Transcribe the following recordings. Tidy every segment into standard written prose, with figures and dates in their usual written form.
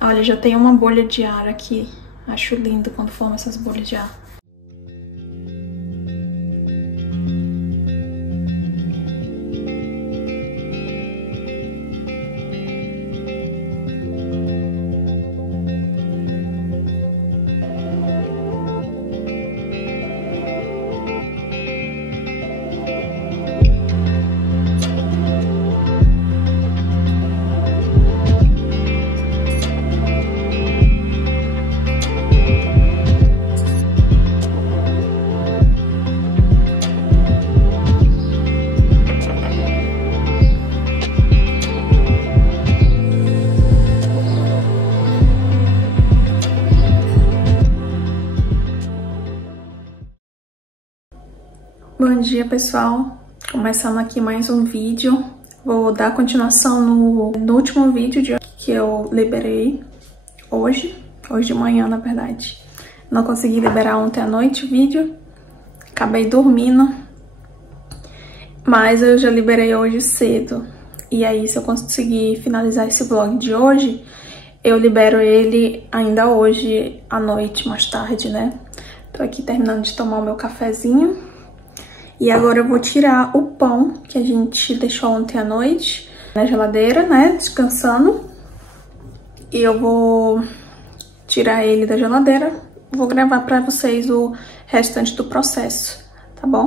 Olha, já tem uma bolha de ar aqui. Acho lindo quando forma essas bolhas de ar. Bom dia, pessoal! Começando aqui mais um vídeo. Vou dar continuação no último vídeo que eu liberei hoje de manhã, na verdade. Não consegui liberar ontem à noite o vídeo, acabei dormindo, mas eu já liberei hoje cedo. E aí, se eu conseguir finalizar esse vlog de hoje, eu libero ele ainda hoje à noite, mais tarde, né? Tô aqui terminando de tomar o meu cafezinho. E agora eu vou tirar o pão que a gente deixou ontem à noite na geladeira, né, descansando. E eu vou tirar ele da geladeira, vou gravar pra vocês o restante do processo, tá bom?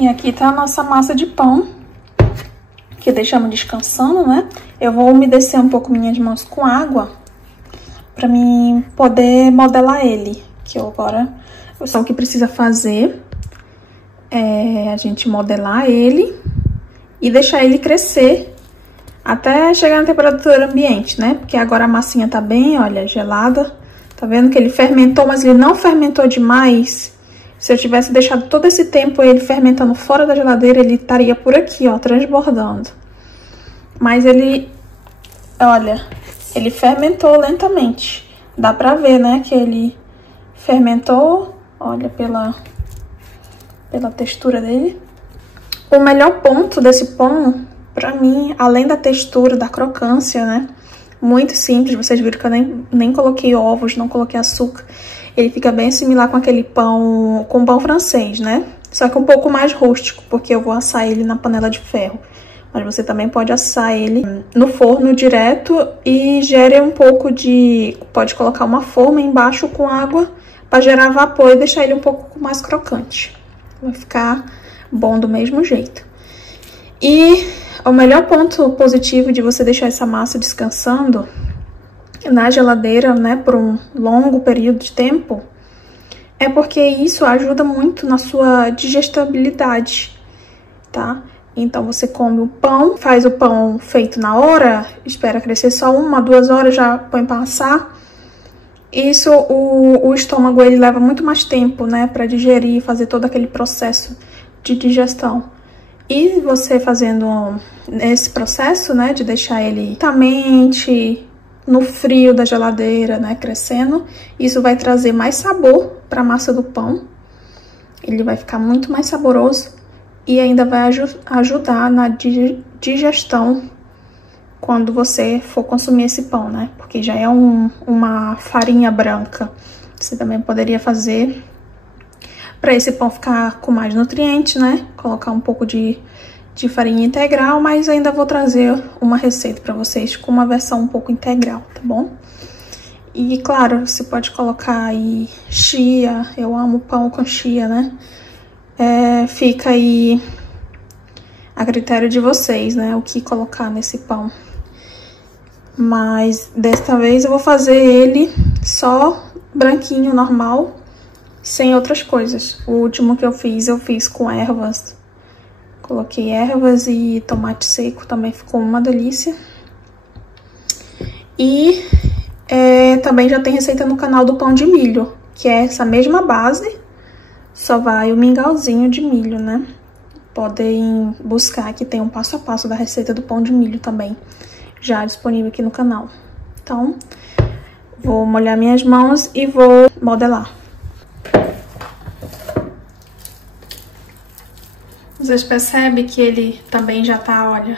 E aqui tá a nossa massa de pão, que deixamos descansando, né? Eu vou umedecer um pouco minhas mãos com água, pra mim poder modelar ele. Que eu agora, só o que precisa fazer é a gente modelar ele e deixar ele crescer até chegar na temperatura ambiente, né? Porque agora a massinha tá bem, olha, gelada. Tá vendo que ele fermentou, mas ele não fermentou demais. Se eu tivesse deixado todo esse tempo ele fermentando fora da geladeira, ele estaria por aqui, ó, transbordando. Mas ele, olha, ele fermentou lentamente. Dá pra ver, né, que ele fermentou, olha, pela textura dele. O melhor ponto desse pão, pra mim, além da textura, da crocância, né, muito simples, vocês viram que eu nem coloquei ovos, não coloquei açúcar. Ele fica bem similar com aquele pão, com pão francês, né? Só que um pouco mais rústico, porque eu vou assar ele na panela de ferro. Mas você também pode assar ele no forno direto e gere um pouco de... Pode colocar uma forma embaixo com água para gerar vapor e deixar ele um pouco mais crocante. Vai ficar bom do mesmo jeito. E o melhor ponto positivo de você deixar essa massa descansando na geladeira, né, por um longo período de tempo, é porque isso ajuda muito na sua digestibilidade, tá? Então você come o pão, faz o pão feito na hora, espera crescer só 1, 2 horas, já põe pra assar. Isso, o estômago, ele leva muito mais tempo, né, pra digerir, fazer todo aquele processo de digestão. E você fazendo esse processo, né, de deixar ele lentamente no frio da geladeira, né, crescendo, isso vai trazer mais sabor para a massa do pão. Ele vai ficar muito mais saboroso e ainda vai ajudar na digestão quando você for consumir esse pão, né? Porque já é uma farinha branca. Você também poderia fazer para esse pão ficar com mais nutrientes, né? Colocar um pouco de farinha integral, mas ainda vou trazer uma receita para vocês com uma versão um pouco integral, tá bom? E claro, você pode colocar aí chia, eu amo pão com chia, né? Fica aí a critério de vocês, né? O que colocar nesse pão. Mas desta vez eu vou fazer ele só branquinho, normal, sem outras coisas. O último que eu fiz com ervas. Coloquei ervas e tomate seco, também ficou uma delícia. E também já tem receita no canal do pão de milho, que é essa mesma base, só vai o mingauzinho de milho, né? podem buscar, que tem um passo a passo da receita do pão de milho também, já disponível aqui no canal. Então, vou molhar minhas mãos e vou modelar. Vocês percebem que ele também já tá, olha,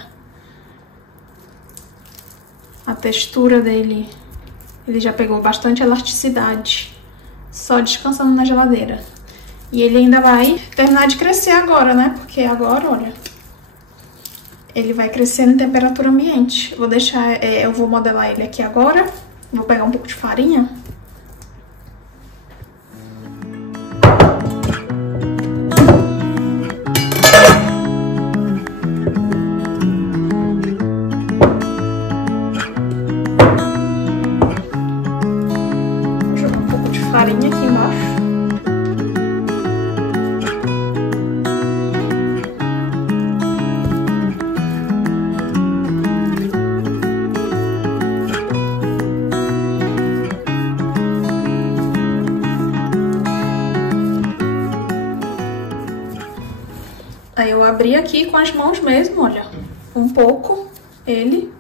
a textura dele, ele já pegou bastante elasticidade, só descansando na geladeira. E ele ainda vai terminar de crescer agora, né? Porque agora, olha, ele vai crescer em temperatura ambiente. Vou deixar, eu vou modelar ele aqui agora. Vou pegar um pouco de farinha. Vou jogar um pouco de farinha aqui embaixo. Aí eu abri aqui com as mãos mesmo, olha, um pouco ele.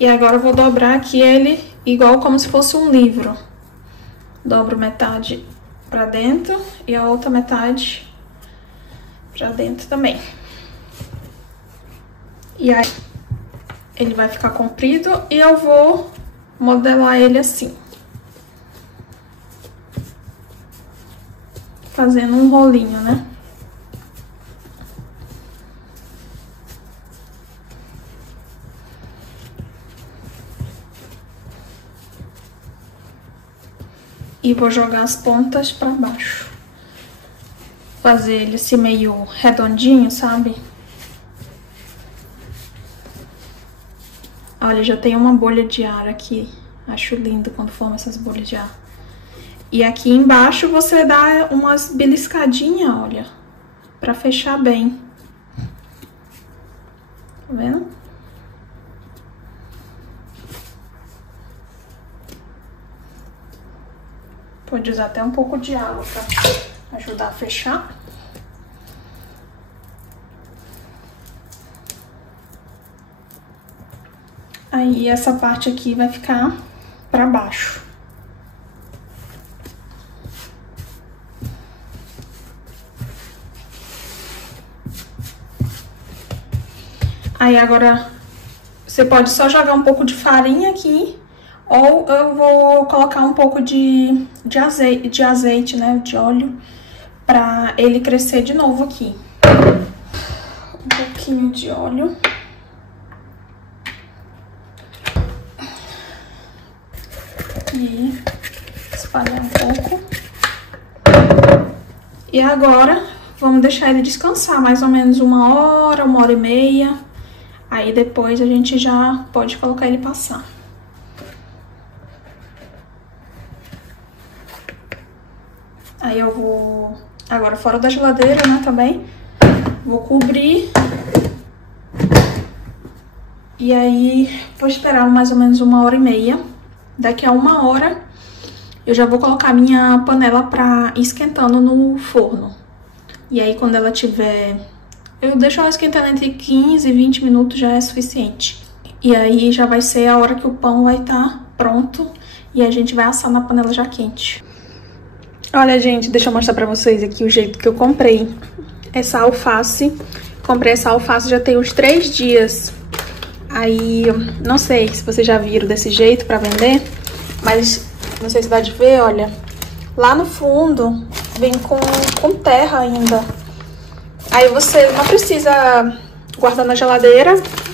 E agora eu vou dobrar aqui ele igual como se fosse um livro. Dobro metade pra dentro e a outra metade pra dentro também. E aí ele vai ficar comprido e eu vou modelar ele assim. Fazendo um rolinho, né? E vou jogar as pontas pra baixo. Fazer ele assim meio redondinho, sabe? Olha, já tem uma bolha de ar aqui. Acho lindo quando forma essas bolhas de ar. E aqui embaixo você dá umas beliscadinhas, olha. Pra fechar bem. Tá vendo? Pode usar até um pouco de água pra ajudar a fechar. Aí essa parte aqui vai ficar pra baixo. Aí agora você pode só jogar um pouco de farinha aqui. Ou eu vou colocar um pouco de azeite, né, de óleo, pra ele crescer de novo aqui. Um pouquinho de óleo. E espalhar um pouco. E agora, vamos deixar ele descansar mais ou menos 1 hora e meia. Aí depois a gente já pode colocar ele passar. Aí eu vou, agora fora da geladeira, né, também, vou cobrir. E aí vou esperar mais ou menos 1 hora e meia. Daqui a 1 hora eu já vou colocar minha panela pra ir esquentando no forno. E aí quando ela tiver, eu deixo ela esquentando entre 15 e 20 minutos, já é suficiente. E aí já vai ser a hora que o pão vai estar pronto e a gente vai assar na panela já quente. Olha, gente, deixa eu mostrar pra vocês aqui o jeito que eu comprei essa alface. Comprei essa alface já tem uns 3 dias. Aí, não sei se vocês já viram desse jeito pra vender, mas não sei se dá de ver, olha. Lá no fundo vem com terra ainda. Aí você não precisa guardar na geladeira,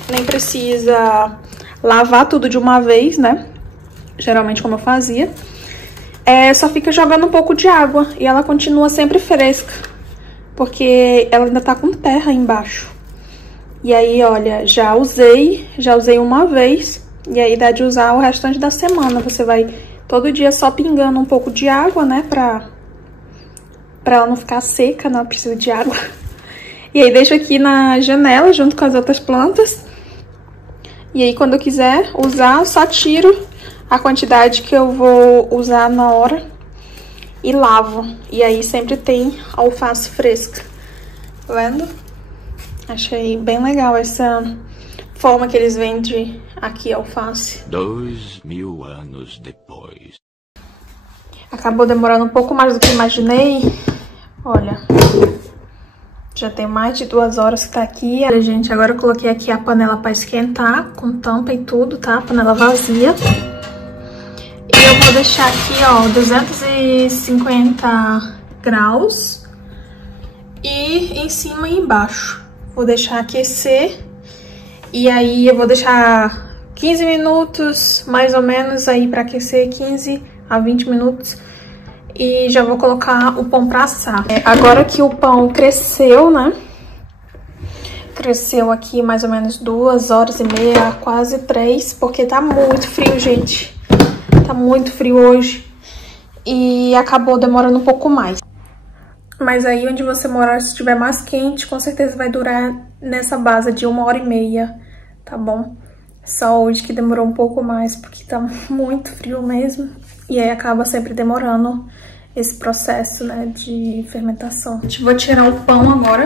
nem precisa lavar tudo de uma vez, né? Geralmente como eu fazia. Só fica jogando um pouco de água e ela continua sempre fresca, porque ela ainda tá com terra embaixo. E aí, olha, já usei uma vez, e aí dá de usar o restante da semana. Você vai todo dia só pingando um pouco de água, né, pra ela não ficar seca, não precisa de água. E aí deixo aqui na janela junto com as outras plantas. E aí quando eu quiser usar, só tiro a quantidade que eu vou usar na hora e lavo. E aí sempre tem alface fresca. Vendo? Achei bem legal essa forma que eles vendem aqui alface. 2000 anos depois. Acabou demorando um pouco mais do que imaginei. Olha, já tem mais de 2 horas que tá aqui. Olha, gente, agora eu coloquei aqui a panela pra esquentar, com tampa e tudo, tá? Panela vazia. E eu vou deixar aqui, ó, 250 graus. E em cima e embaixo. Vou deixar aquecer. E aí eu vou deixar 15 minutos, mais ou menos, aí pra aquecer, 15 a 20 minutos. E já vou colocar o pão pra assar. Agora que o pão cresceu, né? Cresceu aqui mais ou menos 2 horas e meia, quase 3, porque tá muito frio, gente. Tá muito frio hoje. E acabou demorando um pouco mais. Mas aí onde você morar, se estiver mais quente, com certeza vai durar nessa base de 1 hora e meia, tá bom? Só hoje que demorou um pouco mais, porque tá muito frio mesmo. E aí acaba sempre demorando esse processo, né, de fermentação. Vou tirar o pão agora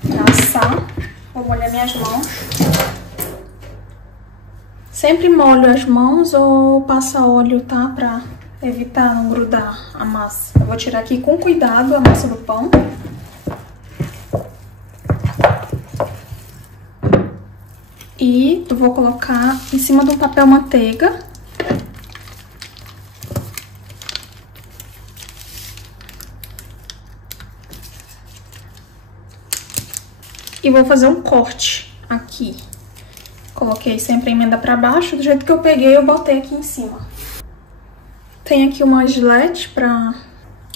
pra assar. Vou molhar minhas mãos. Sempre molho as mãos ou passa óleo, tá? Pra evitar não grudar a massa. Eu vou tirar aqui com cuidado a massa do pão. E eu vou colocar em cima do papel manteiga. E vou fazer um corte aqui. Coloquei sempre a emenda pra baixo, do jeito que eu peguei, eu botei aqui em cima. Tem aqui uma gilete pra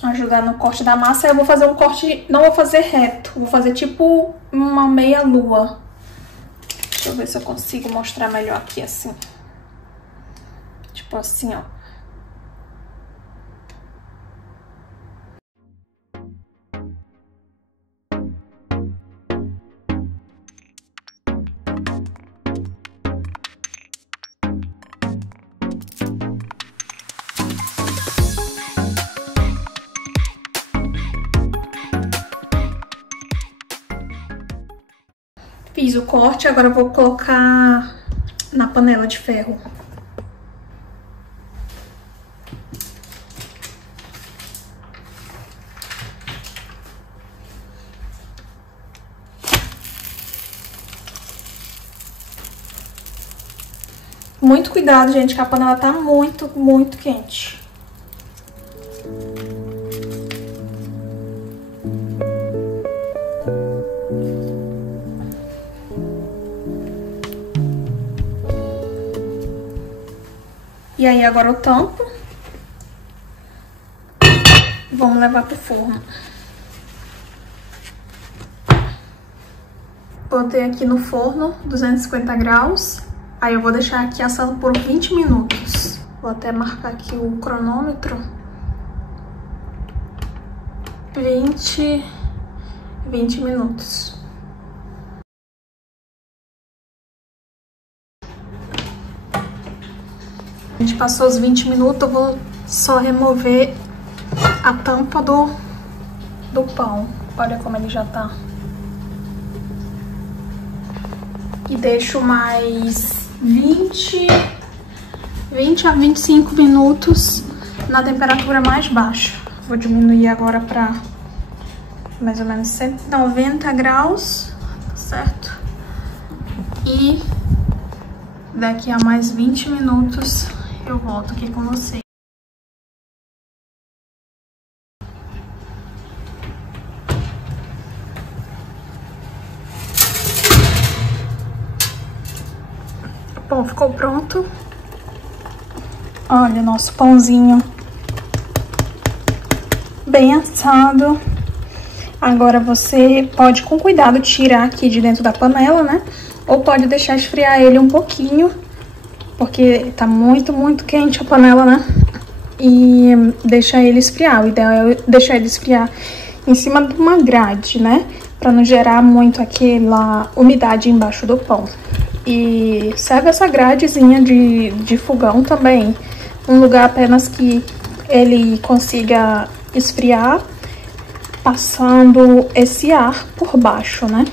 ajudar no corte da massa. Eu vou fazer um corte, não vou fazer reto, vou fazer tipo uma meia lua. Deixa eu ver se eu consigo mostrar melhor aqui assim. Tipo assim, ó. Fiz o corte, agora eu vou colocar na panela de ferro. Muito cuidado, gente, que a panela tá muito, muito quente. E aí agora eu tampo. Vamos levar pro forno. Botei aqui no forno, 250 graus. Aí eu vou deixar aqui assando por 20 minutos. Vou até marcar aqui o cronômetro. 20 minutos. A gente passou os 20 minutos, eu vou só remover a tampa do pão. Olha como ele já tá. E deixo mais 20 a 25 minutos na temperatura mais baixa. Vou diminuir agora para mais ou menos 190 graus, certo? E daqui a mais 20 minutos eu volto aqui com vocês. O pão ficou pronto. Olha o nosso pãozinho bem assado. Agora você pode, com cuidado, tirar aqui de dentro da panela, né? Ou pode deixar esfriar ele um pouquinho, porque tá muito, muito quente a panela, né? E deixar ele esfriar. O ideal é deixar ele esfriar em cima de uma grade, né? Pra não gerar muito aquela umidade embaixo do pão. E serve essa gradezinha de fogão também. Um lugar apenas que ele consiga esfriar. passando esse ar por baixo, né?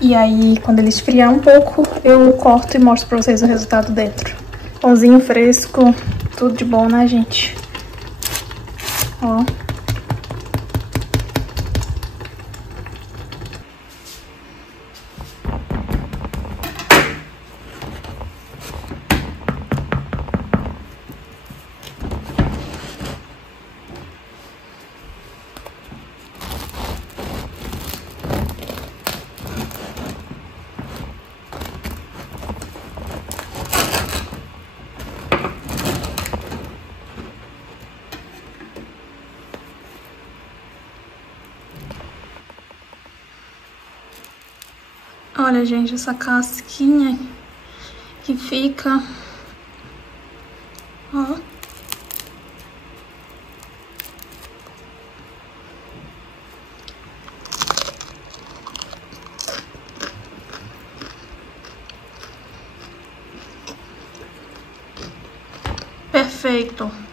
E aí, quando ele esfriar um pouco, eu corto e mostro pra vocês o resultado dentro. Pãozinho fresco, tudo de bom, né, gente? Ó. Olha, gente, essa casquinha que fica, ó. Perfeito.